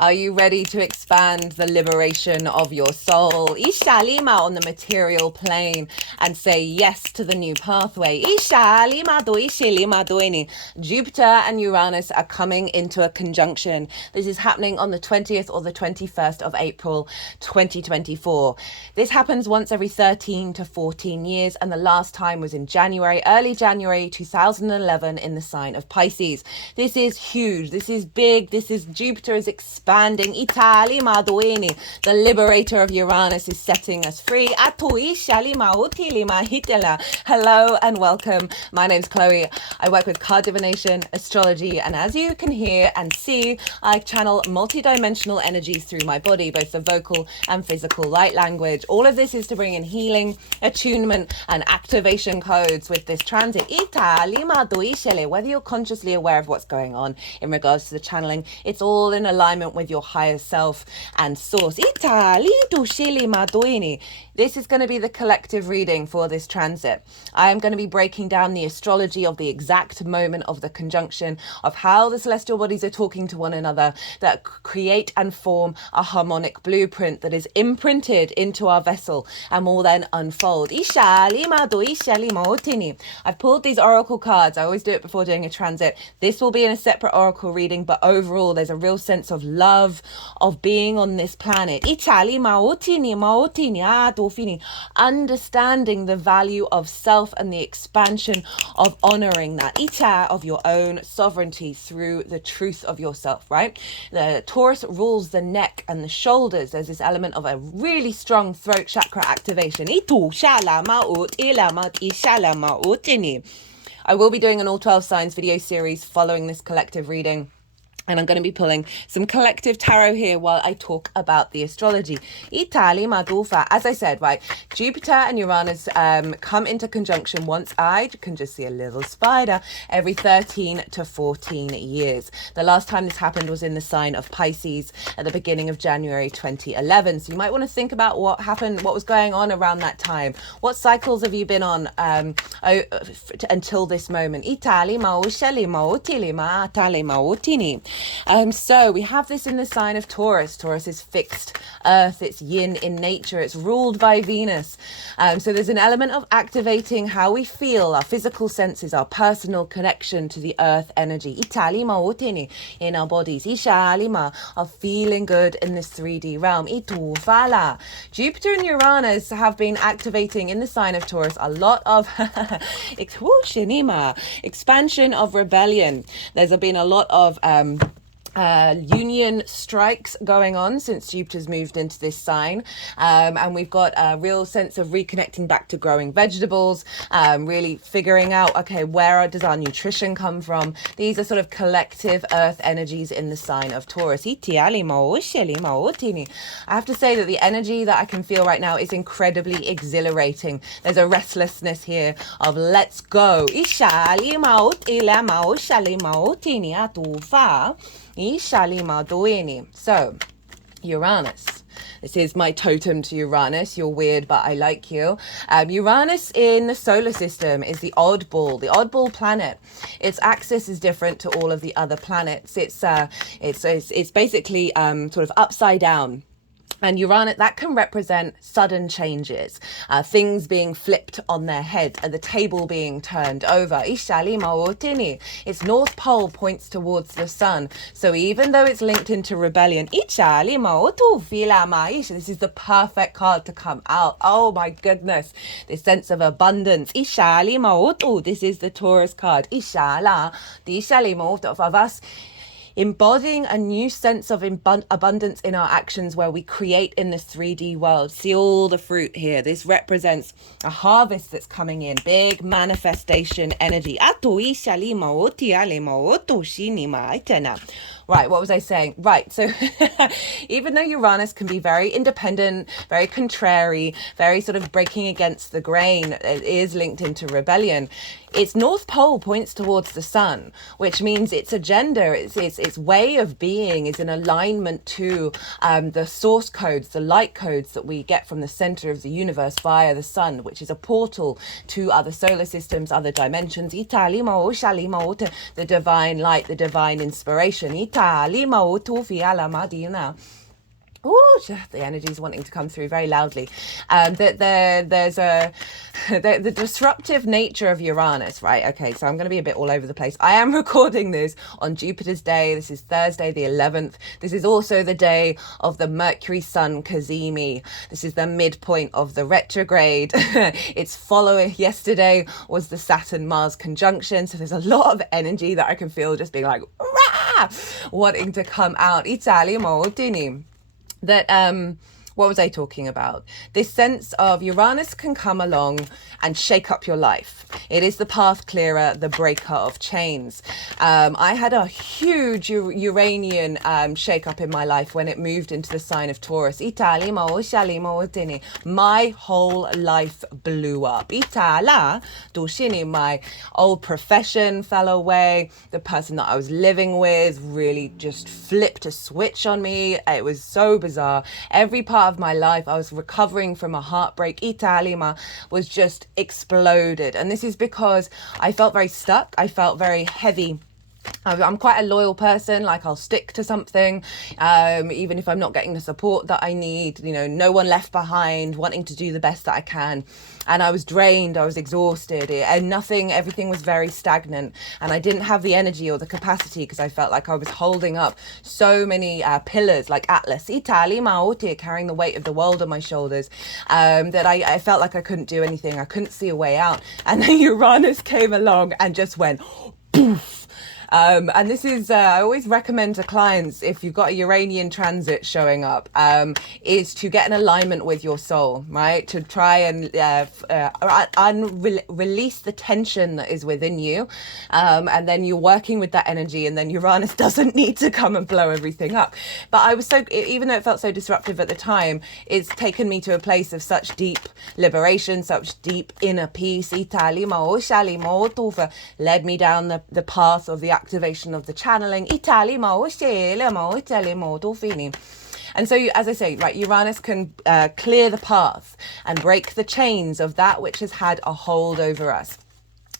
Are you ready to expand the liberation of your soul? Isha lima on the material plane and say yes to the new pathway. Isha lima do ishi lima doini. Jupiter and Uranus are coming into a conjunction. This is happening on the 20th or the 21st of April 2024. This happens once every 13 to 14 years, and the last time was in January, early January 2011 in the sign of Pisces. This is huge. This is big. This is Jupiter is expanding. Itali Maduini, the liberator of Uranus, is setting us free. Hello and welcome. My name's Chloe. I work with card divination, astrology, and as you can hear and see, I channel multidimensional energies through my body, both the vocal and physical light language. All of this is to bring in healing, attunement, and activation codes with this transit. Whether you're consciously aware of what's going on in regards to the channeling, it's all in alignment with your higher self and source. This is going to be the collective reading for this transit. I am going to be breaking down the astrology of the exact moment of the conjunction, of how the celestial bodies are talking to one another, that create and form a harmonic blueprint that is imprinted into our vessel and will then unfold. I've pulled these oracle cards. I always do it before doing a transit. This will be in a separate oracle reading, but overall there's a real sense of love, of being on this planet. Understanding the value of self and the expansion of honoring that of your own sovereignty through the truth of yourself, right? The Taurus rules the neck and the shoulders. There's this element of a really strong throat chakra activation. I will be doing an all 12 signs video series following this collective reading. And I'm going to be pulling some collective tarot here while I talk about the astrology. As I said, right, Jupiter and Uranus come into conjunction once. I can just see a little spider every 13 to 14 years. The last time this happened was in the sign of Pisces at the beginning of January 2011. So you might want to think about what happened, what was going on around that time. What cycles have you been on until this moment? So we have this in the sign of Taurus. Taurus is fixed earth, it's yin in nature, it's ruled by Venus. So there's an element of activating how we feel, our physical senses, our personal connection to the earth energy. In our bodies. Of feeling good in this 3D realm. Jupiter and Uranus have been activating in the sign of Taurus a lot of expansion of rebellion. There's been a lot of union strikes going on since Jupiter's moved into this sign, and we've got a real sense of reconnecting back to growing vegetables, really figuring out, okay, where does our nutrition come from? These are sort of collective earth energies in the sign of Taurus. I have to say that the energy that I can feel right now is incredibly exhilarating. There's a restlessness here of let's go. So, Uranus. This is my totem to Uranus. You're weird, but I like you. Uranus in the solar system is the oddball planet. Its axis is different to all of the other planets. It's basically sort of upside down. And Uranus, that can represent sudden changes, things being flipped on their head, the table being turned over. Its north pole points towards the sun. So even though it's linked into rebellion, this is the perfect card to come out. Oh my goodness. This sense of abundance. This is the Taurus card. Of us embodying a new sense of abundance in our actions where we create in this 3D world. See all the fruit here. This represents a harvest that's coming in. Big manifestation energy. Right, what was I saying? Right, so even though Uranus can be very independent, very contrary, very sort of breaking against the grain, it is linked into rebellion. Its north pole points towards the sun, which means its agenda, its its way of being is in alignment to the source codes, the light codes that we get from the center of the universe via the sun, which is a portal to other solar systems, other dimensions. The divine light, the divine inspiration. Ooh, the energy is wanting to come through very loudly. There's the disruptive nature of Uranus, right? Okay, so I'm going to be a bit all over the place. I am recording this on Jupiter's day. This is Thursday, the 11th. This is also the day of the Mercury Sun Cazimi. This is the midpoint of the retrograde. Its follower yesterday was the Saturn Mars conjunction. So there's a lot of energy that I can feel just being like, rah! Wanting to come out. That what was I talking about? This sense of Uranus can come along and shake up your life. It is the path clearer, the breaker of chains. I had a huge Uranian shake up in my life when it moved into the sign of Taurus. My whole life blew up. My old profession fell away. The person that I was living with really just flipped a switch on me. It was so bizarre. Every part of my life, I was recovering from a heartbreak. Italima was just exploded. And this is because I felt very stuck. I felt very heavy. I'm quite a loyal person. Like, I'll stick to something, even if I'm not getting the support that I need, no one left behind, wanting to do the best that I can. And I was drained, I was exhausted, and everything was very stagnant. And I didn't have the energy or the capacity because I felt like I was holding up so many pillars like Atlas, carrying the weight of the world on my shoulders, that I felt like I couldn't do anything. I couldn't see a way out. And then Uranus came along and just went poof. And this is, I always recommend to clients, if you've got a Uranian transit showing up, is to get an alignment with your soul, right? To try and release the tension that is within you. And then you're working with that energy, and then Uranus doesn't need to come and blow everything up. But I was even though it felt so disruptive at the time, it's taken me to a place of such deep liberation, such deep inner peace. Led me down the path of the activation of the channeling. And so, as I say, right, Uranus can clear the path and break the chains of that which has had a hold over us.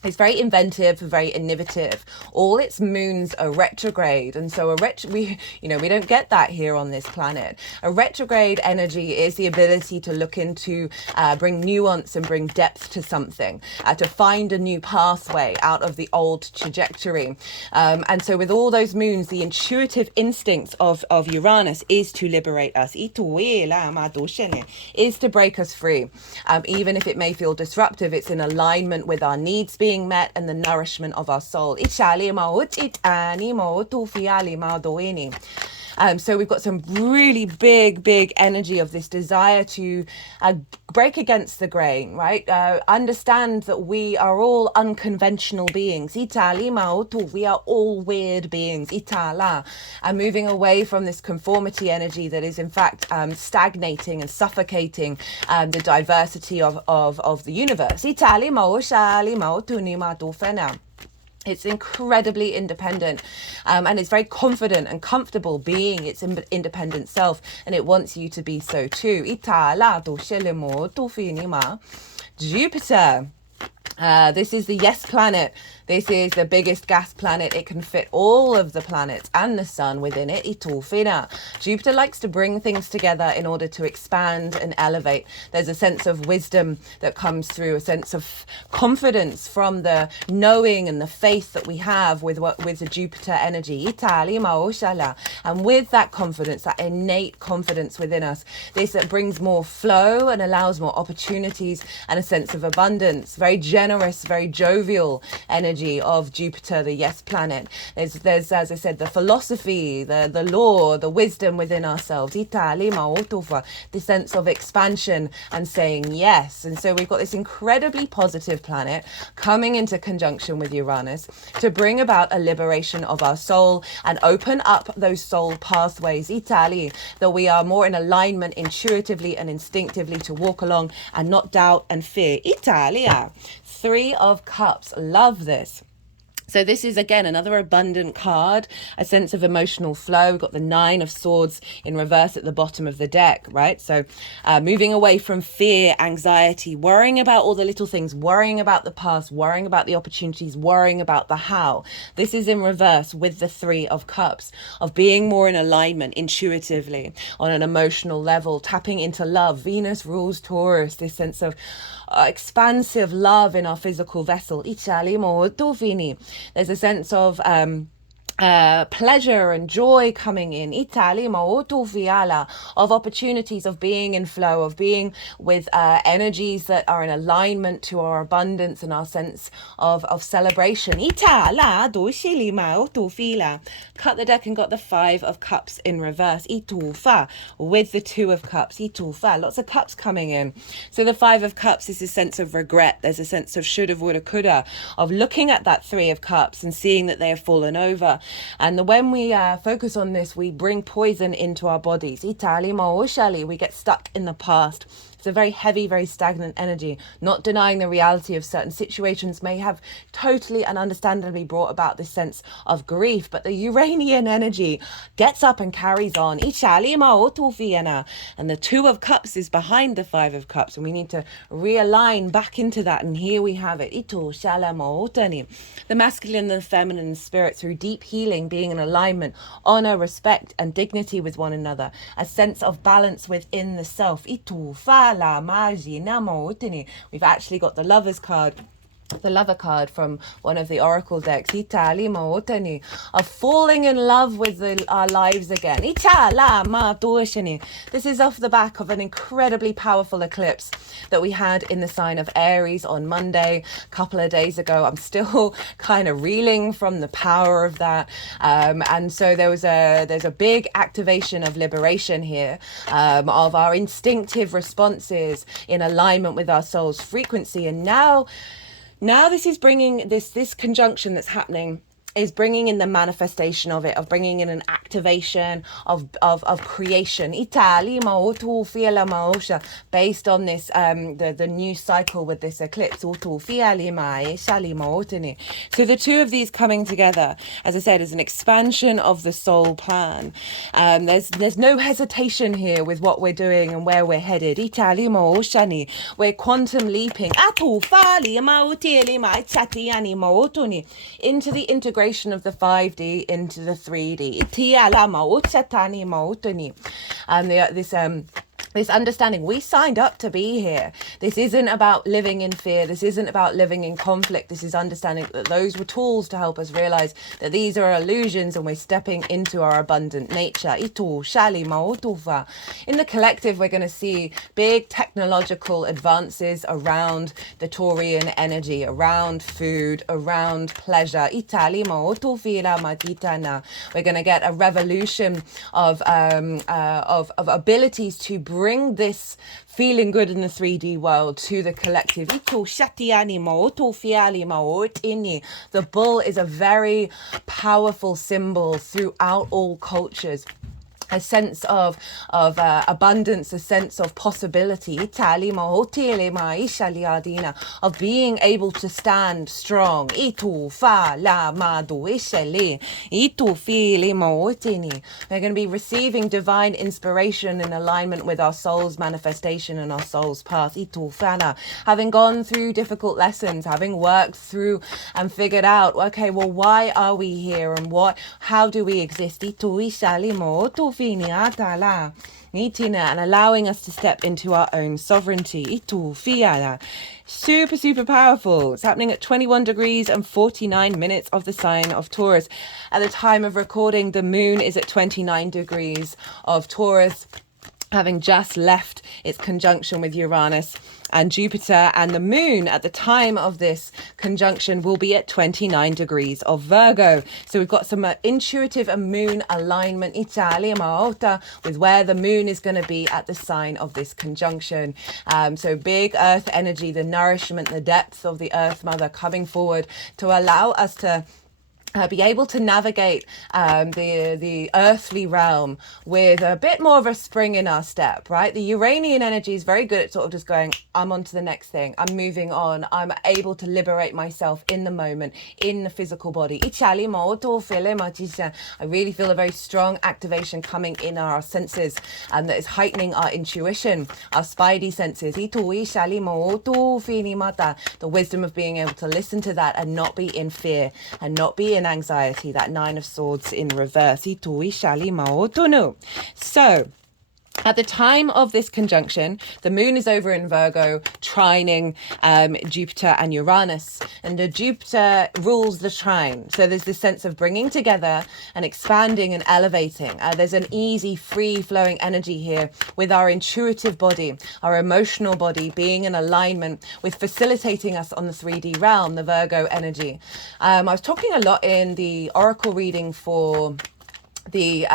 It's very inventive, very innovative. All its moons are retrograde, and so we don't get that here on this planet. A retrograde energy is the ability to look into, bring nuance and bring depth to something, to find a new pathway out of the old trajectory. And so, with all those moons, the intuitive instincts of Uranus is to liberate us, is to break us free. Even if it may feel disruptive, it's in alignment with our needs being met and the nourishment of our soul. So we've got some really big energy of this desire to break against the grain, right? Understand that we are all unconventional beings. We are all weird beings. And moving away from this conformity energy that is in fact stagnating and suffocating the diversity of the universe. It's incredibly independent, and it's very confident and comfortable being its independent self, and it wants you to be so too. Jupiter. This is the yes planet. This is the biggest gas planet. It can fit all of the planets and the sun within it. Jupiter likes to bring things together in order to expand and elevate. There's a sense of wisdom that comes through, a sense of confidence from the knowing and the faith that we have with the Jupiter energy. And with that confidence, that innate confidence within us, this brings more flow and allows more opportunities and a sense of abundance. Very generous, very jovial energy of Jupiter, the yes planet. There's, as I said, the philosophy, the law, the wisdom within ourselves. The sense of expansion and saying yes. And so we've got this incredibly positive planet coming into conjunction with Uranus to bring about a liberation of our soul and open up those soul pathways, that we are more in alignment intuitively and instinctively to walk along and not doubt and fear. Three of Cups. Love this. So this is, again, another abundant card, a sense of emotional flow. We've got the 9 of Swords in reverse at the bottom of the deck, right? So moving away from fear, anxiety, worrying about all the little things, worrying about the past, worrying about the opportunities, worrying about the how. This is in reverse with the 3 of Cups, of being more in alignment intuitively on an emotional level, tapping into love. Venus rules Taurus, this sense of expansive love in our physical vessel. There's a sense of pleasure and joy coming in, of opportunities, of being in flow, of being with energies that are in alignment to our abundance and our sense of celebration. Cut the deck and got the 5 of Cups in reverse, with the 2 of Cups, lots of cups coming in. So the 5 of Cups is a sense of regret. There's a sense of shoulda, woulda, coulda, of looking at that 3 of Cups and seeing that they have fallen over. And when we focus on this, we bring poison into our bodies. We get stuck in the past. It's a very heavy, very stagnant energy. Not denying the reality of certain situations may have totally and understandably brought about this sense of grief, but the Uranian energy gets up and carries on. And the 2 of Cups is behind the 5 of Cups, and we need to realign back into that. And here we have it. The masculine and the feminine spirit through deep healing, being in alignment, honor, respect, and dignity with one another. A sense of balance within the self. We've actually got the Lover's card, the Lover card from one of the oracle decks, of falling in love with our lives again. This is off the back of an incredibly powerful eclipse that we had in the sign of Aries on Monday a couple of days ago. I'm still kind of reeling from the power of that, and so there's a big activation of liberation here, of our instinctive responses in alignment with our soul's frequency. And now this is bringing this conjunction that's happening is bringing in the manifestation of it, of bringing in an activation of creation. Based on this, the new cycle with this eclipse. So the 2 of these coming together, as I said, is an expansion of the soul plan. There's no hesitation here with what we're doing and where we're headed. We're quantum leaping into the integration of the 5D into the 3D. This understanding, we signed up to be here. This isn't about living in fear. This isn't about living in conflict. This is understanding that those were tools to help us realize that these are illusions and we're stepping into our abundant nature. In the collective, we're going to see big technological advances around the Taurian energy, around food, around pleasure. We're going to get a revolution of abilities to bring this feeling good in the 3D world to the collective. The bull is a very powerful symbol throughout all cultures. A sense of abundance, a sense of possibility, of being able to stand strong. We're going to be receiving divine inspiration in alignment with our soul's manifestation and our soul's path. Having gone through difficult lessons, having worked through and figured out, okay, well, why are we here and how do we exist? And allowing us to step into our own sovereignty. Super, super powerful. It's happening at 21 degrees and 49 minutes of the sign of Taurus. At the time of recording, the moon is at 29 degrees of Taurus, having just left its conjunction with Uranus and Jupiter, and the moon at the time of this conjunction will be at 29 degrees of Virgo. So we've got some intuitive and moon alignment with where the moon is going to be at the sign of this conjunction. So big earth energy, the nourishment, the depth of the earth mother coming forward to allow us to be able to navigate the earthly realm with a bit more of a spring in our step, right? The Uranian energy is very good at sort of just going, I'm on to the next thing. I'm moving on. I'm able to liberate myself in the moment, in the physical body. I really feel a very strong activation coming in our senses, and that is heightening our intuition, our spidey senses. The wisdom of being able to listen to that and not be in fear and not be in anxiety. That Nine of Swords in reverse. So, at the time of this conjunction, the moon is over in Virgo, trining Jupiter and Uranus, and the Jupiter rules the trine. So there's this sense of bringing together and expanding and elevating. There's an easy, free-flowing energy here with our intuitive body, our emotional body being in alignment with facilitating us on the 3D realm, the Virgo energy. I was talking a lot in the oracle reading for the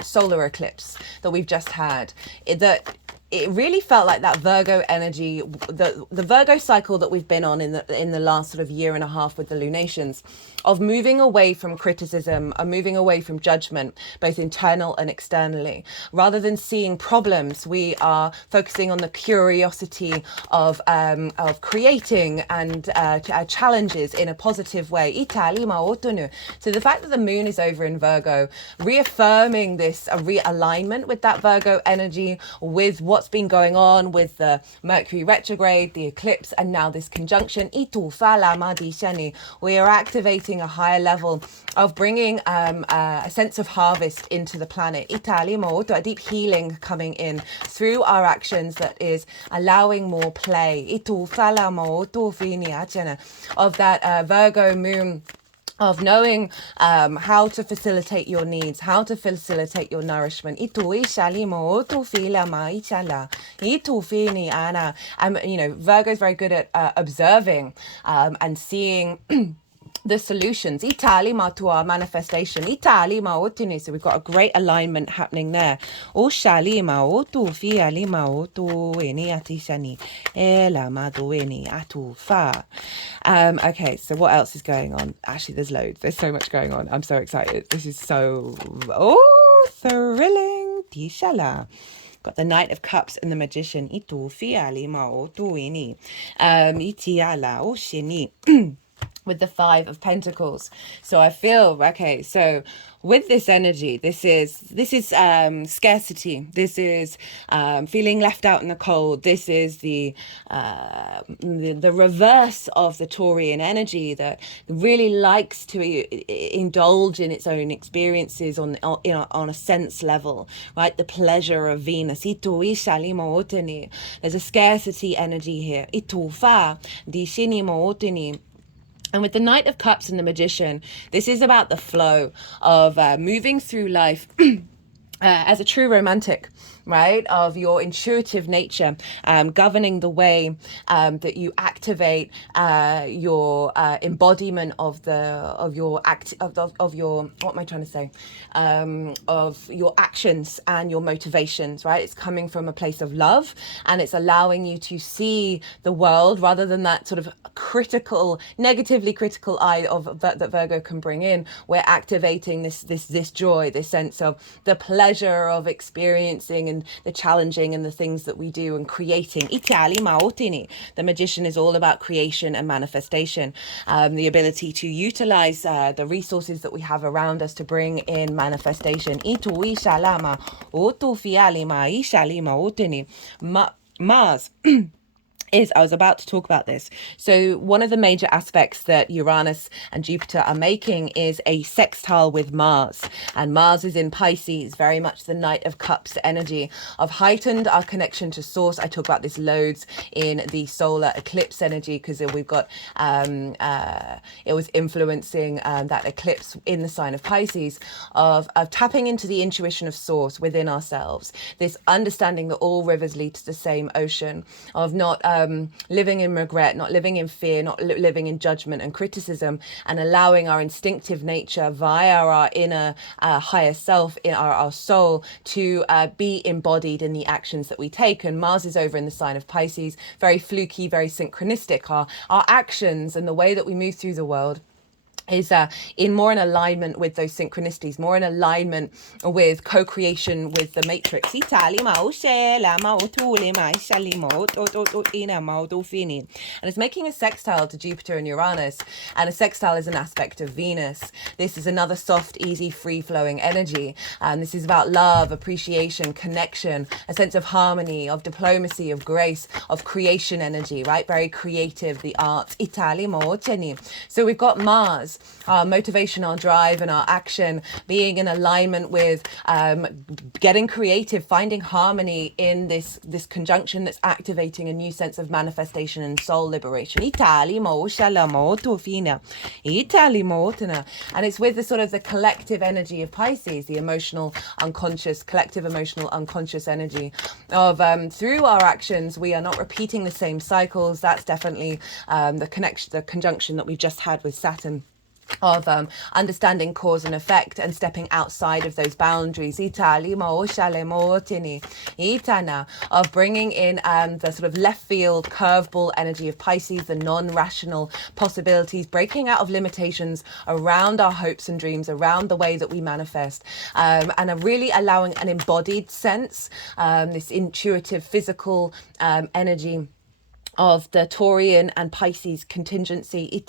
solar eclipse that we've just had, that it really felt like that Virgo energy, the Virgo cycle that we've been on in the last sort of year and a half with the lunations, of moving away from criticism, of moving away from judgment, both internal and externally. Rather than seeing problems, we are focusing on the curiosity of creating and challenges in a positive way. So the fact that the moon is over in Virgo, reaffirming this realignment with that Virgo energy, with what's been going on with the Mercury retrograde, the eclipse, and now this conjunction. We are activating a higher level of bringing a sense of harvest into the planet. A deep healing coming in through our actions that is allowing more play. Of that Virgo moon, of knowing how to facilitate your needs, how to facilitate your nourishment. Virgo is very good at observing and seeing the solutions. To our manifestation. So we've got a great alignment happening there. Okay, so what else is going on? Actually, there's loads. There's so much going on. I'm so excited. This is so thrilling. Got the Knight of Cups and the Magician. With the Five of Pentacles. So I feel, okay, so with this energy, this is scarcity. This is feeling left out in the cold. This is the reverse of the Taurian energy that really likes to indulge in its own experiences on a sense level, right? The pleasure of Venus. There's a scarcity energy here. And with the Knight of Cups and the Magician, this is about the flow of moving through life as a true romantic, right? Of your intuitive nature, governing the way that you activate your embodiment of your what am I trying to say? Of your actions and your motivations, right? It's coming from a place of love, and it's allowing you to see the world rather than that sort of negatively critical eye that Virgo can bring in. We're activating this joy, this sense of the pleasure of experiencing and the challenging and the things that we do and creating. The Magician is all about creation and manifestation, the ability to utilize the resources that we have around us to bring in manifestation. Mars I was about to talk about this. So one of the major aspects that Uranus and Jupiter are making is a sextile with Mars. And Mars is in Pisces, very much the Knight of Cups energy of heightened our connection to source. I talk about this loads in the solar eclipse energy because we've got, it was influencing that eclipse in the sign of Pisces of tapping into the intuition of source within ourselves. This understanding that all rivers lead to the same ocean, of not living in regret, not living in fear, not living in judgment and criticism, and allowing our instinctive nature via our inner higher self, in our soul, to be embodied in the actions that we take. And Mars is over in the sign of Pisces, very fluky, very synchronistic. Our actions and the way that we move through the world is in alignment with those synchronicities, more in alignment with co-creation with the matrix. And it's making a sextile to Jupiter and Uranus, and a sextile is an aspect of Venus. This is another soft, easy, free-flowing energy, and this is about love, appreciation, connection, a sense of harmony, of diplomacy, of grace, of creation energy, right? Very creative, the arts. So we've got Mars, our motivation, our drive, and our action being in alignment with getting creative, finding harmony in this conjunction that's activating a new sense of manifestation and soul liberation. And it's with the sort of the collective energy of Pisces, the emotional unconscious, collective emotional unconscious energy of through our actions we are not repeating the same cycles. That's definitely the conjunction that we've just had with Saturn, of understanding cause and effect and stepping outside of those boundaries, of bringing in the sort of left field curveball energy of Pisces, the non-rational possibilities, breaking out of limitations around our hopes and dreams, around the way that we manifest, and are really allowing an embodied sense, this intuitive physical energy of the Taurian and Pisces contingency,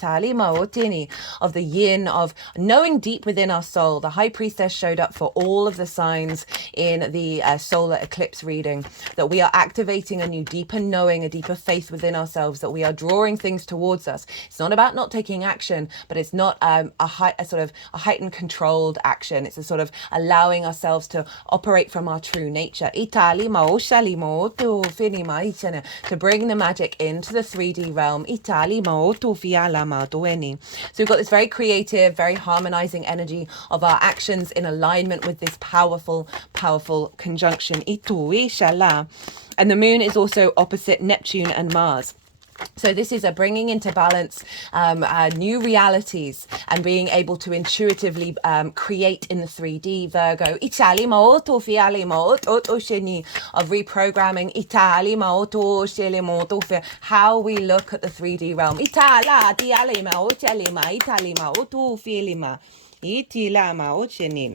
of the yin, of knowing deep within our soul. The High Priestess showed up for all of the signs in the solar eclipse reading, that we are activating a new deeper knowing, a deeper faith within ourselves, that we are drawing things towards us. It's not about not taking action, but it's not a sort of a heightened controlled action. It's a sort of allowing ourselves to operate from our true nature, to bring the magic into the 3D realm. So we've got this very creative, very harmonizing energy of our actions in alignment with this powerful conjunction. And the moon is also opposite Neptune and Mars. So this is a bringing into balance new realities and being able to intuitively create in the 3D, Virgo. Of reprogramming how we look at the 3D realm.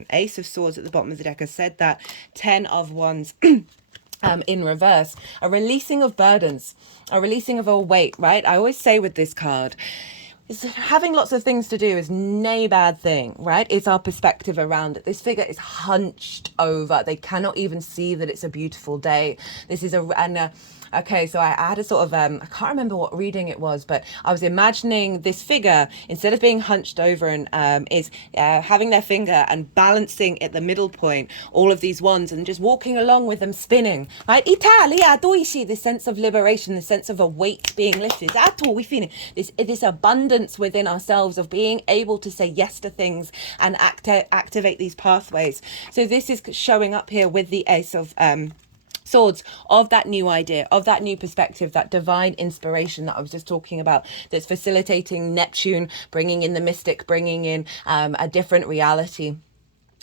Ace of Swords at the bottom of the deck. I said that. 10 of Wands. In reverse, a releasing of burdens, a releasing of a weight, right? I always say with this card, having lots of things to do is no bad thing, right? It's our perspective around it. This figure is hunched over. They cannot even see that it's a beautiful day. This is okay, so I had a sort of, I can't remember what reading it was, but I was imagining this figure, instead of being hunched over and is having their finger and balancing at the middle point, all of these wands, and just walking along with them spinning, right? Italia, do you see this sense of liberation, the sense of a weight being lifted? We feel this abundance within ourselves of being able to say yes to things and activate these pathways. So this is showing up here with the Ace of Swords, of that new idea, of that new perspective, that divine inspiration that I was just talking about, that's facilitating Neptune, bringing in the mystic, bringing in a different reality,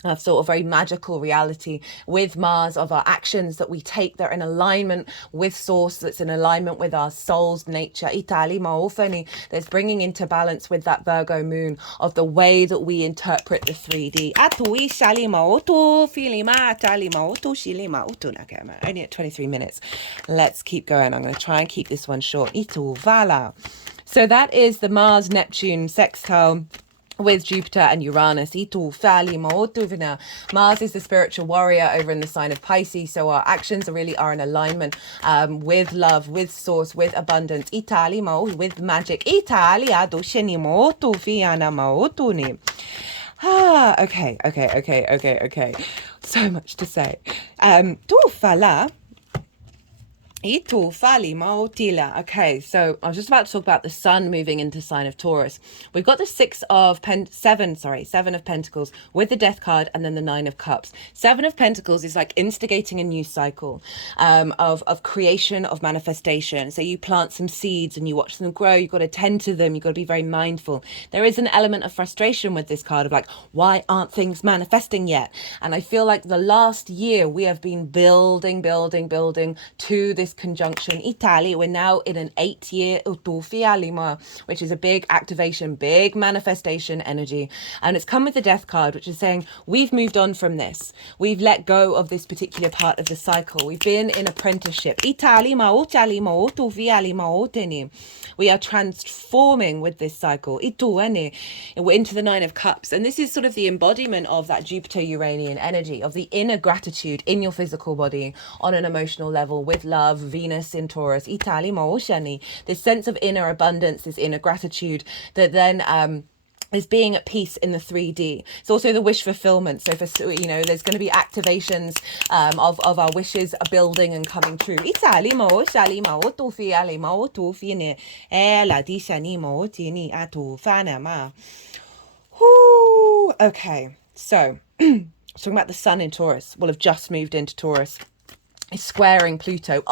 a sort of very magical reality, with Mars, of our actions that we take that are in alignment with source, that's in alignment with our soul's nature. That's bringing into balance with that Virgo moon of the way that we interpret the 3D. Okay, I'm only at 23 minutes. Let's keep going. I'm going to try and keep this one short. So that is the Mars Neptune sextile with Jupiter and Uranus. Mars is the spiritual warrior over in the sign of Pisces, so our actions really are in alignment with love, with source, with abundance, with magic. Okay. So much to say. Okay, so I was just about to talk about the sun moving into sign of Taurus. We've got the seven of Pentacles with the Death card, and then the 9 of Cups. 7 of Pentacles is like instigating a new cycle of creation, of manifestation. So you plant some seeds and you watch them grow. You've got to tend to them. You've got to be very mindful. There is an element of frustration with this card of like, why aren't things manifesting yet? And I feel like the last year we have been building to this conjunction Italy. We're now in an 8-year Utufia Lima, which is a big activation, big manifestation energy. And it's come with the death card, which is saying we've moved on from this. We've let go of this particular part of the cycle. We've been in apprenticeship. We are transforming with this cycle. And we're into the Nine of Cups. And this is sort of the embodiment of that Jupiter-Uranian energy, of the inner gratitude in your physical body on an emotional level with love, Venus in Taurus. This sense of inner abundance, this inner gratitude that then is being at peace in the 3D. It's also the wish fulfillment. So for, there's going to be activations of our wishes building and coming true. Okay, so talking about the sun in Taurus. We'll have just moved into Taurus. It's squaring Pluto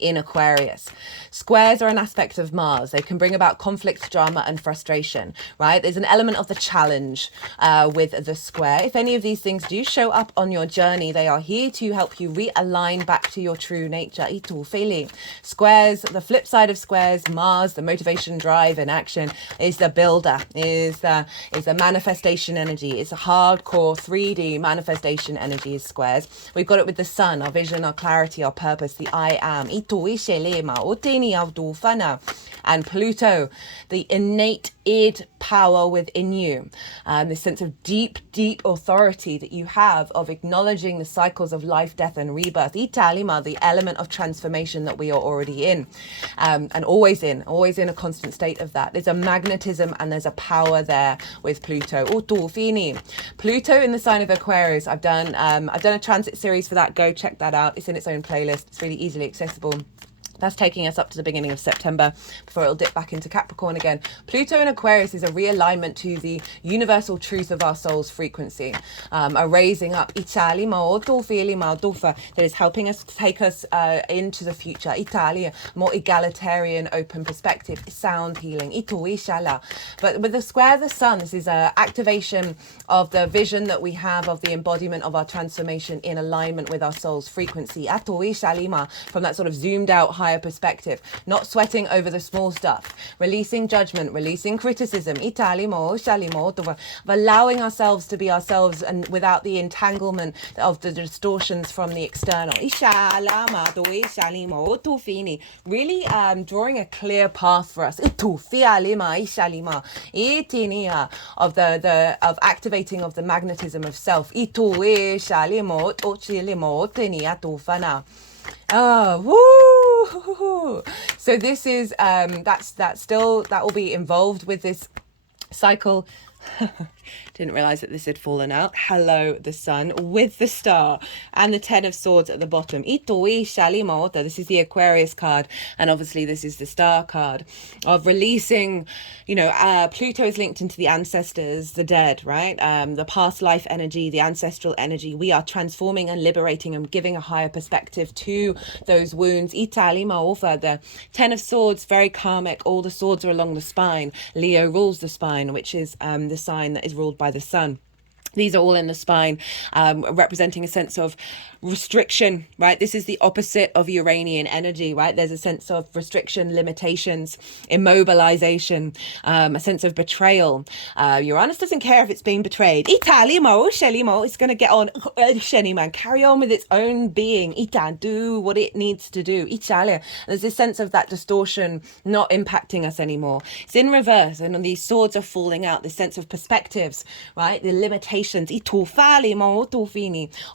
in Aquarius. Squares are an aspect of Mars. They can bring about conflict, drama, and frustration, right? There's an element of the challenge with the square. If any of these things do show up on your journey, they are here to help you realign back to your true nature. Squares, the flip side of squares, Mars, the motivation, drive, and action, is the builder, is the manifestation energy. It's a hardcore 3D manifestation energy. Squares. We've got it with the sun, our vision, our clarity, our purpose, the I am. And Pluto, the innate id power within you. This sense of deep, deep authority that you have of acknowledging the cycles of life, death, and rebirth. Italima, the element of transformation that we are already in. And always in a constant state of that. There's a magnetism and there's a power there with Pluto. Pluto in the sign of Aquarius. I've done a transit series for that. Go check that out. It's in its own playlist. It's really easily accessible. That's taking us up to the beginning of September before it'll dip back into Capricorn again. Pluto in Aquarius is a realignment to the universal truth of our soul's frequency, a raising up that is helping us take us into the future. Italia, more egalitarian, open perspective, sound healing. But with the square of the sun, this is an activation of the vision that we have of the embodiment of our transformation in alignment with our soul's frequency. From that sort of zoomed out high perspective, not sweating over the small stuff, releasing judgment, releasing criticism, allowing ourselves to be ourselves and without the entanglement of the distortions from the external. Really drawing a clear path for us of activating of the magnetism of self. Oh, woo! So this is that will be involved with this cycle. Didn't realize that this had fallen out. Hello, the sun with the star and the 10 of swords at the bottom. This is the Aquarius card, and obviously this is the star card of releasing. Pluto is linked into the ancestors, the dead, right? The past life energy, the ancestral energy. We are transforming and liberating and giving a higher perspective to those wounds. The 10 of swords, very karmic. All the swords are along the spine. Leo rules the spine, which is the sign that is ruled by the sun. These are all in the spine, representing a sense of restriction, right? This is the opposite of Uranian energy, right? There's a sense of restriction, limitations, immobilization, a sense of betrayal. Uranus doesn't care if it's being betrayed. It's going to get on, carry on with its own being. Do what it needs to do. There's this sense of that distortion not impacting us anymore. It's in reverse, and these swords are falling out. This sense of perspectives, right? The limitations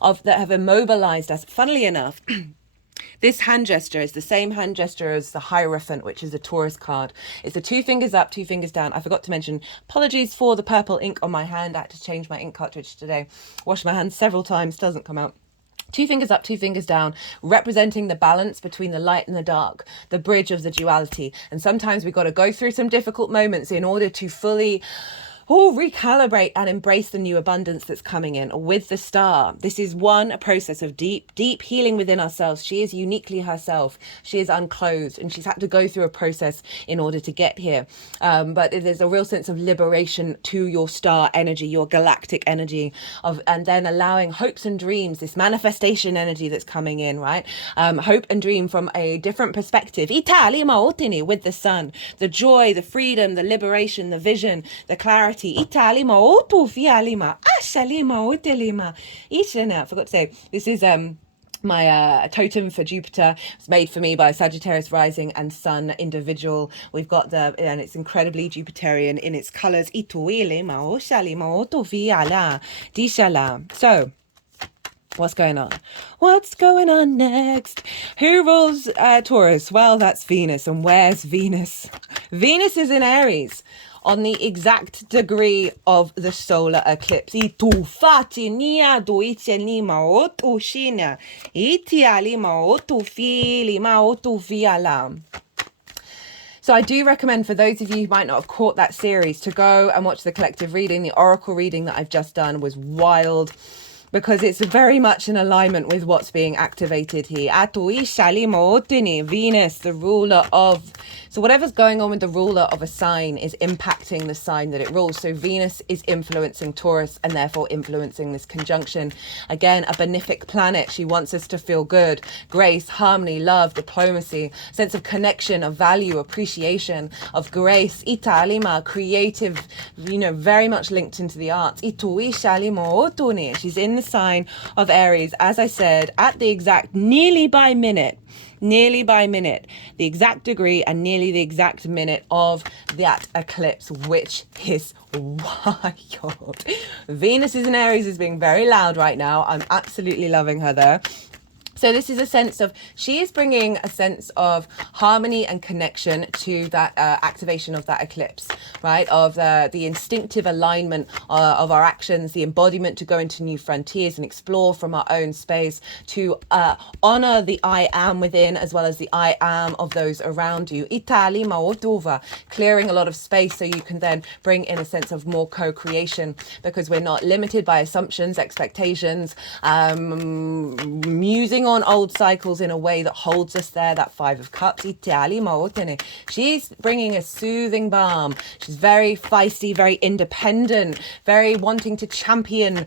of that have immobilized us. Funnily enough, this hand gesture is the same hand gesture as the Hierophant, which is a Taurus card. It's the 2 fingers up, 2 fingers down. I forgot to mention, apologies for the purple ink on my hand. I had to change my ink cartridge today. Wash my hands several times, doesn't come out. 2 fingers up, 2 fingers down, representing the balance between the light and the dark, the bridge of the duality. And sometimes we've got to go through some difficult moments in order to fully recalibrate and embrace the new abundance that's coming in with the star. This is a process of deep healing within ourselves. She is uniquely herself. She is unclothed and she's had to go through a process in order to get here. But there's a real sense of liberation to your star energy, your galactic energy and then allowing hopes and dreams, this manifestation energy that's coming in, right? Hope and dream from a different perspective. Itali maotini with the sun, the joy, the freedom, the liberation, the vision, the clarity. Itali maotu fialima, ashalima utelima. I forgot to say, this is my totem for Jupiter. It's made for me by Sagittarius rising and sun individual. We've got and it's incredibly Jupiterian in its colors. So what's going on? What's going on next? Who rules Taurus? Well, that's Venus. And where's Venus? Venus is in Aries on the exact degree of the solar eclipse. So I do recommend for those of you who might not have caught that series to go and watch the collective reading. The oracle reading that I've just done was wild, because it's very much in alignment with what's being activated here. Venus, the ruler of... So whatever's going on with the ruler of a sign is impacting the sign that it rules. So Venus is influencing Taurus and therefore influencing this conjunction. Again, a benefic planet. She wants us to feel good, grace, harmony, love, diplomacy, sense of connection, of value, appreciation, of grace. Italima, creative, very much linked into the arts. She's in the sign of Aries, as I said, at the exact nearly by minute, the exact degree and nearly the exact minute of that eclipse, which is wild. Venus is in Aries is being very loud right now. I'm absolutely loving her there. So this is a sense of, she is bringing a sense of harmony and connection to that activation of that eclipse, right? Of the instinctive alignment of our actions, the embodiment to go into new frontiers and explore from our own space, to honor the I am within as well as the I am of those around you. Itali maotova, clearing a lot of space so you can then bring in a sense of more co-creation, because we're not limited by assumptions, expectations, musing on old cycles in a way that holds us there. That Five of Cups. She's bringing a soothing balm. She's very feisty, very independent, very wanting to champion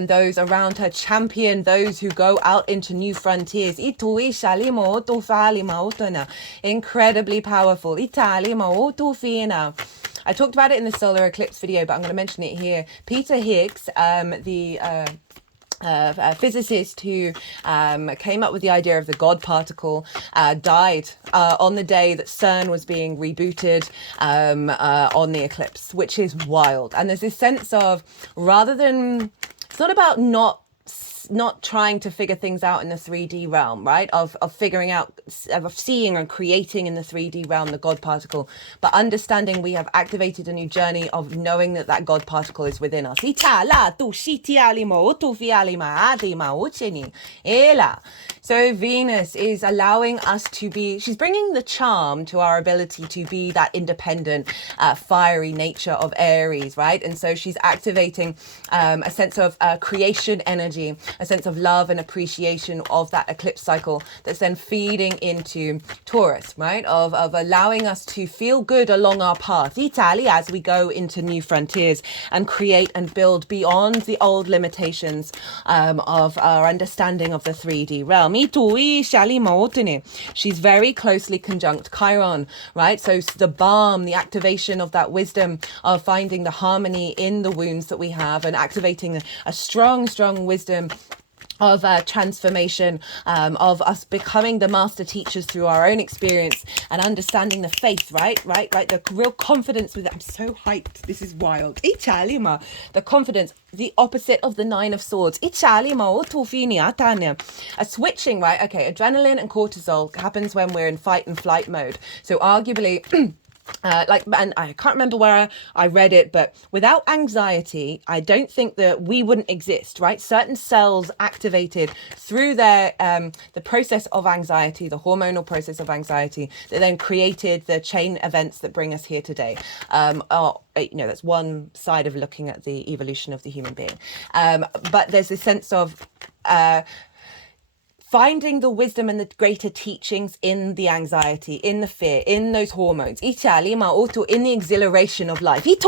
those around her, champion those who go out into new frontiers. Incredibly powerful. I talked about it in the solar eclipse video, but I'm going to mention it here. Peter Higgs, the physicist who came up with the idea of the God particle, died on the day that CERN was being rebooted on the eclipse, which is wild. And there's this sense of, rather than, it's not about not trying to figure things out in the 3D realm, right? Of figuring out, of seeing and creating in the 3D realm, the God particle, but understanding we have activated a new journey of knowing that that God particle is within us. So Venus is allowing us to be, she's bringing the charm to our ability to be that independent, fiery nature of Aries, right? And so she's activating a sense of creation energy, a sense of love and appreciation of that eclipse cycle that's then feeding into Taurus, right? Of allowing us to feel good along our path, as we go into new frontiers and create and build beyond the old limitations of our understanding of the 3D realm. She's very closely conjunct Chiron, right? So the balm, the activation of that wisdom of finding the harmony in the wounds that we have and activating a strong wisdom of transformation, of us becoming the master teachers through our own experience and understanding the faith, right? The real confidence with it. I'm so hyped. This is wild. The confidence, the opposite of the Nine of Swords. A switching, right? Okay, adrenaline and cortisol happens when we're in fight and flight mode. So arguably and I can't remember where I read it, but without anxiety, I don't think that we wouldn't exist, right? Certain cells activated through their the process of anxiety, the hormonal process of anxiety, that then created the chain events that bring us here today. That's one side of looking at the evolution of the human being. But there's this sense of finding the wisdom and the greater teachings in the anxiety, in the fear, in those hormones. In the exhilaration of life. That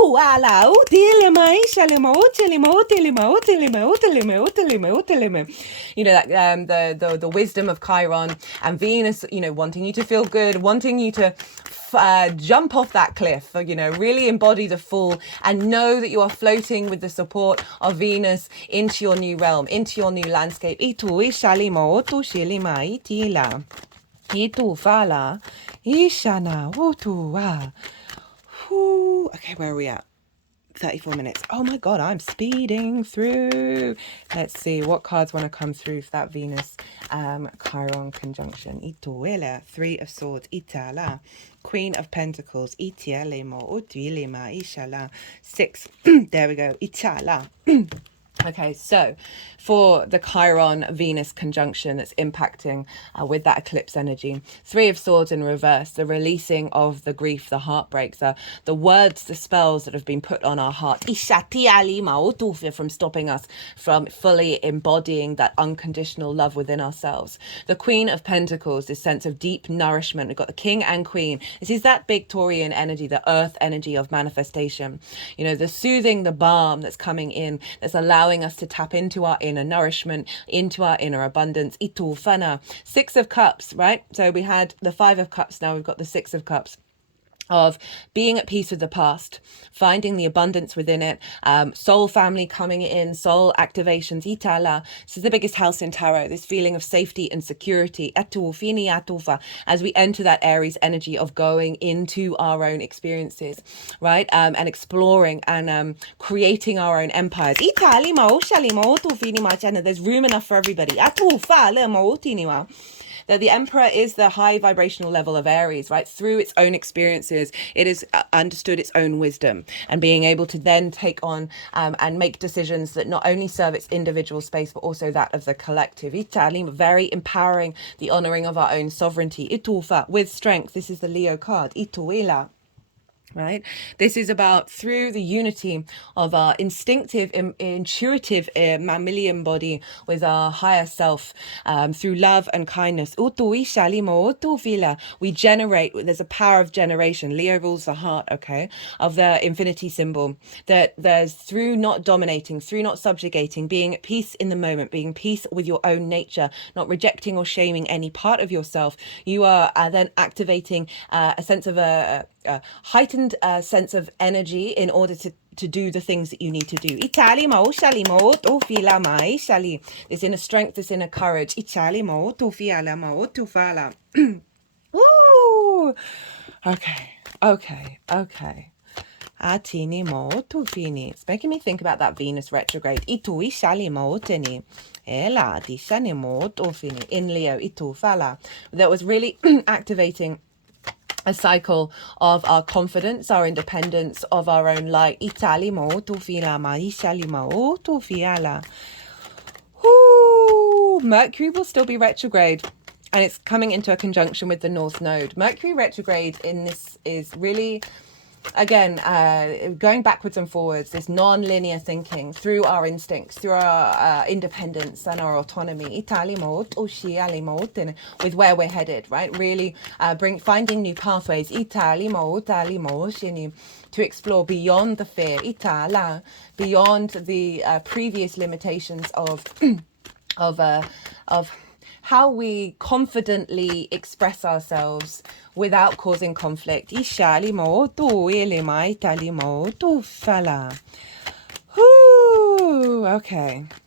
the wisdom of Chiron and Venus, wanting you to feel good, wanting you to jump off that cliff, really embody the fall and know that you are floating with the support of Venus into your new realm, into your new landscape. Okay, where are we at? 34 minutes. Oh my God, I'm speeding through. Let's see what cards want to come through for that Venus Chiron conjunction. Ituela, Three of Swords, Itala, Queen of Pentacles, Itialemo, Utuilema, Ishala, 6. There we go, Itala. Okay, so for the Chiron-Venus conjunction that's impacting with that eclipse energy, Three of Swords in reverse, the releasing of the grief, the heartbreaks, the words, the spells that have been put on our heart, from stopping us from fully embodying that unconditional love within ourselves. The Queen of Pentacles, this sense of deep nourishment. We've got the King and Queen. This is that Victorian energy, the earth energy of manifestation. The soothing, the balm that's coming in, that's allowing us to tap into our inner nourishment, into our inner abundance. Itufana, 6 of Cups, right? So we had the 5 of Cups, now we've got the 6 of Cups. Of being at peace with the past, finding the abundance within it, soul family coming in, soul activations, Itala. This is the biggest house in tarot, this feeling of safety and security, as we enter that Aries energy of going into our own experiences, right? And exploring and creating our own empires. There's room enough for everybody. That the Emperor is the high vibrational level of Aries, right? Through its own experiences, it has understood its own wisdom and being able to then take on and make decisions that not only serve its individual space, but also that of the collective. Very empowering, the honoring of our own sovereignty. Itufa, with strength. This is the Leo card. Ituila. Right, this is about through the unity of our instinctive, intuitive mammalian body with our higher self, through love and kindness. We generate. There's a power of generation. Leo rules the heart, okay, of the infinity symbol. That there's through not dominating, through not subjugating, being at peace in the moment, being peace with your own nature, not rejecting or shaming any part of yourself. You are then activating a sense of a heightened sense of energy in order to do the things that you need to do. This inner strength, this inner courage. Woo! Okay. It's making me think about that Venus retrograde. In Leo, that was really activating a cycle of our confidence, our independence, of our own light. Mercury will still be retrograde, and it's coming into a conjunction with the North Node. Mercury retrograde in this is really, again, going backwards and forwards, this non-linear thinking through our instincts, through our independence and our autonomy, with where we're headed, right? Really finding new pathways, to explore beyond the fear, beyond the previous limitations of how we confidently express ourselves without causing conflict. Okay,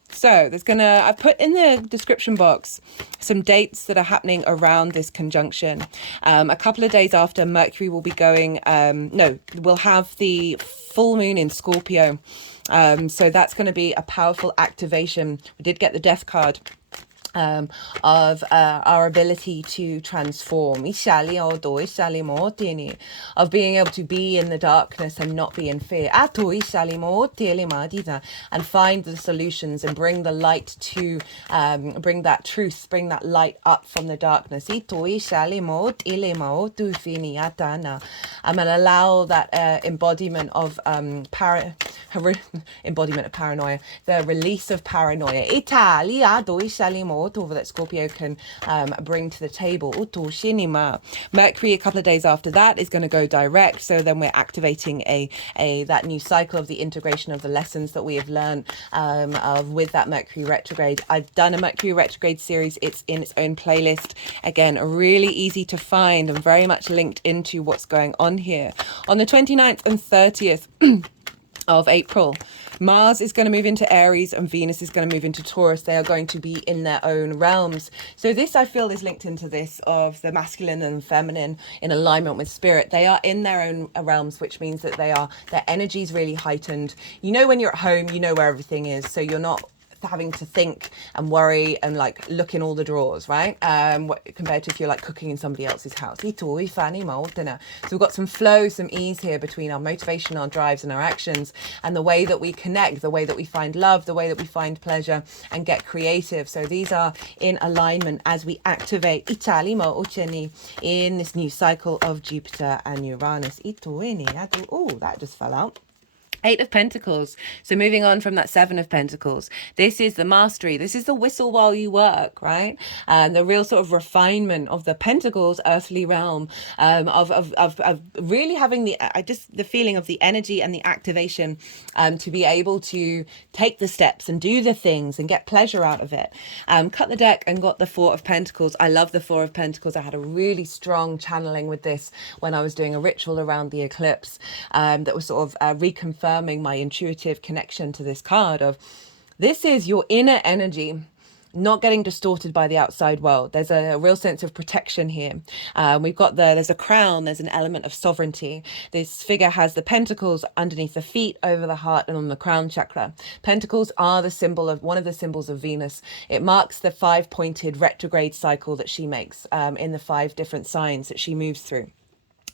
so I put in the description box some dates that are happening around this conjunction. A couple of days after, Mercury will be going, we'll have the full moon in Scorpio. So that's going to be a powerful activation. We did get the death card of our ability to transform, of being able to be in the darkness and not be in fear, and find the solutions and bring the light to, bring that truth, bring that light up from the darkness. And allow that embodiment of embodiment of paranoia, the release of paranoia that Scorpio can bring to the table. Mercury, a couple of days after that, is going to go direct, so then we're activating that new cycle of the integration of the lessons that we have learned with that Mercury retrograde. I've done a Mercury retrograde series. It's in its own playlist. Again, really easy to find and very much linked into what's going on here. On the 29th and 30th of April, Mars is going to move into Aries and Venus is going to move into Taurus. They are going to be in their own realms. So this, I feel, is linked into this of the masculine and feminine in alignment with spirit. They are in their own realms, which means that their energy is really heightened. You know, when you're at home, you know where everything is. So you're not having to think and worry and like look in all the drawers, right? Compared to if you're like cooking in somebody else's house. So we've got some flow, some ease here between our motivation, our drives and our actions, and the way that we connect, the way that we find love, the way that we find pleasure and get creative. So these are in alignment as we activate in this new cycle of Jupiter and Uranus. Oh, that just fell out. Eight of Pentacles. So moving on from that Seven of Pentacles, this is the mastery. This is the whistle while you work, right? And the real sort of refinement of the Pentacles earthly realm, of really having the feeling of the energy and the activation to be able to take the steps and do the things and get pleasure out of it. Cut the deck and got the Four of Pentacles. I love the Four of Pentacles. I had a really strong channeling with this when I was doing a ritual around the eclipse that was sort of reconfirming my intuitive connection to this card of this is your inner energy not getting distorted by the outside world. There's a real sense of protection here. We've got there's a crown, there's an element of sovereignty. This figure has the pentacles underneath the feet, over the heart, and on the crown chakra. Pentacles are the symbol of one of the symbols of Venus. It marks the 5-pointed retrograde cycle that she makes in the 5 different signs that she moves through.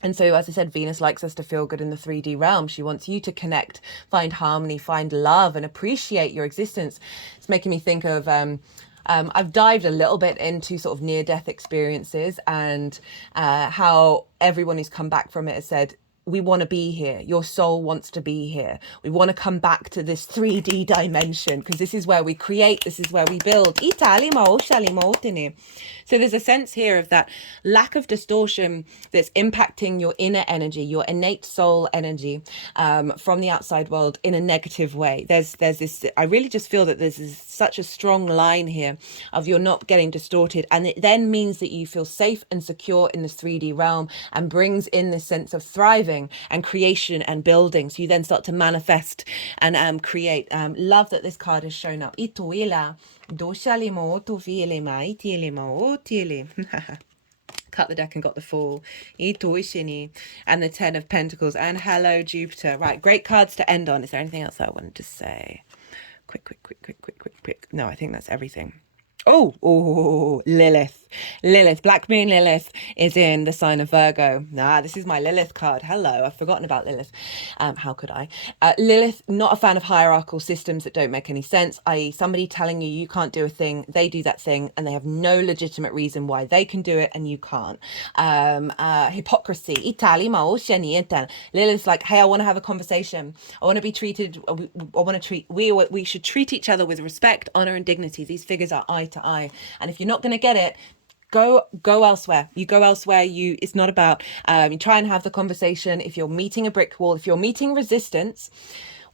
And so, as I said, Venus likes us to feel good in the 3D realm. She wants you to connect, find harmony, find love, and appreciate your existence. It's making me think of, I've dived a little bit into sort of near-death experiences and how everyone who's come back from it has said, we want to be here. Your soul wants to be here. We want to come back to this 3D dimension because this is where we create. This is where we build. So there's a sense here of that lack of distortion that's impacting your inner energy, your innate soul energy from the outside world in a negative way. There's this, I really just feel that there's such a strong line here of you're not getting distorted. And it then means that you feel safe and secure in this 3D realm and brings in this sense of thriving and creation and building. So you then start to manifest and create. Love that this card has shown up. Cut the deck and got the Fool, and the 10 of Pentacles, and hello Jupiter. Right, great cards to end on. Is there anything else I wanted to say? Quick. No, I think that's everything. Oh, Lilith. Black Moon Lilith is in the sign of Virgo. This is my Lilith card. Hello, I've forgotten about Lilith. How could I? Lilith, not a fan of hierarchical systems that don't make any sense, i.e. somebody telling you can't do a thing, they do that thing, and they have no legitimate reason why they can do it and you can't. Hypocrisy. Lilith's like, hey, I want to have a conversation. I want to be treated, we should treat each other with respect, honor, and dignity. These figures are eye to eye. And if you're not going to get it, go elsewhere. You go elsewhere. It's not about, you try and have the conversation. If you're meeting a brick wall, if you're meeting resistance,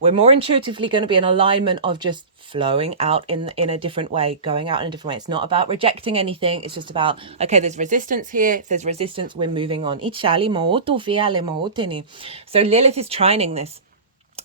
we're more intuitively going to be in alignment of just flowing out in a different way, going out in a different way. It's not about rejecting anything. It's just about, okay, there's resistance here. If there's resistance, we're moving on. So Lilith is trining this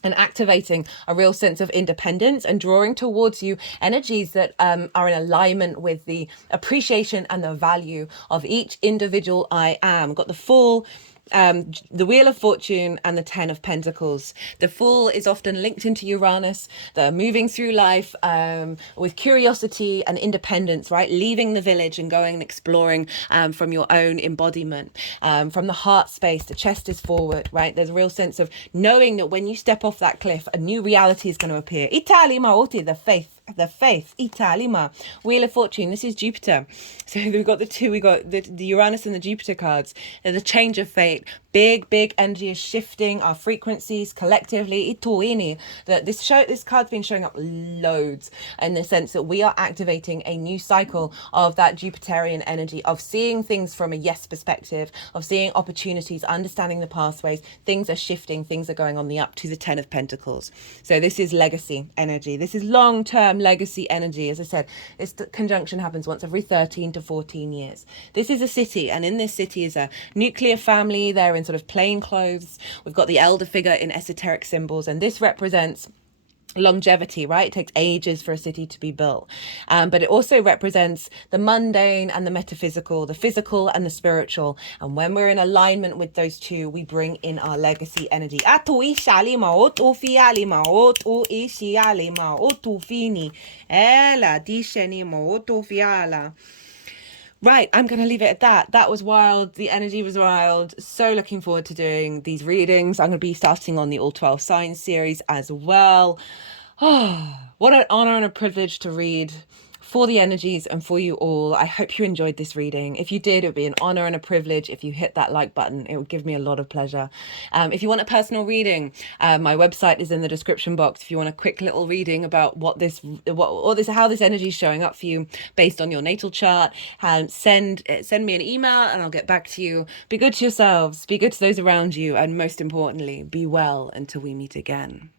and activating a real sense of independence and drawing towards you energies that are in alignment with the appreciation and the value of each individual I am. Got the Fool, the Wheel of Fortune and the Ten of Pentacles. The Fool is often linked into Uranus. They're moving through life with curiosity and independence, right? Leaving the village and going and exploring from your own embodiment. From the heart space, the chest is forward, right? There's a real sense of knowing that when you step off that cliff, a new reality is going to appear. Itali Maoti, the faith, Italima, Wheel of Fortune. This is Jupiter. So we've got we got the Uranus and the Jupiter cards. They're the change of fate. Big energy is shifting our frequencies collectively. Ituini. That this card's been showing up loads in the sense that we are activating a new cycle of that Jupiterian energy of seeing things from a yes perspective, of seeing opportunities, understanding the pathways. Things are shifting, things are going on the up to the Ten of Pentacles. So this is legacy energy. This is long-term legacy energy. As I said, this conjunction happens once every 13 to 14 years. This is a city, and in this city is a nuclear family. They're in sort of plain clothes. We've got the elder figure in esoteric symbols, and this represents longevity, right? It takes ages for a city to be built, but it also represents the mundane and the metaphysical, the physical and the spiritual. And when we're in alignment with those two, we bring in our legacy energy. Right, I'm going to leave it at that. That was wild. The energy was wild. So looking forward to doing these readings. I'm going to be starting on the All 12 Signs series as well. Oh, what an honor and a privilege to read for the energies and for you all. I hope you enjoyed this reading. If you did, it would be an honor and a privilege. If you hit that like button, it would give me a lot of pleasure. If you want a personal reading, my website is in the description box. If you want a quick little reading about how this energy is showing up for you based on your natal chart, send me an email and I'll get back to you. Be good to yourselves, be good to those around you, and most importantly, be well until we meet again.